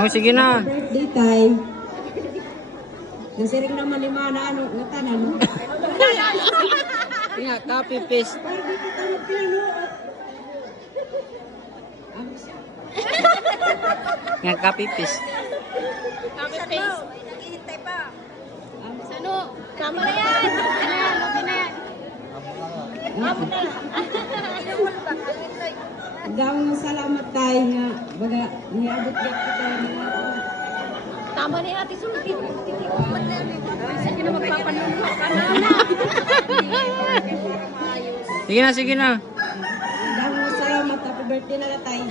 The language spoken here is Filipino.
Oh, sige na. Birthday time. Nasiring naman ni Mana, ano, ngatanan, no? Tinga, copy paste. Parang kita magpinuot. Nga, copy paste. Copy paste. Naghihintay pa. Ano? Tama na yan. Ano yan? Labi na yan. Tama na. Dawang salamat tayo nga. Baga, niabot ka kita nga. Tama na yan. Ate Sulki. Sige na magpapanong. Sige na, sige na. Dawang salamat. Happy birthday na tayo.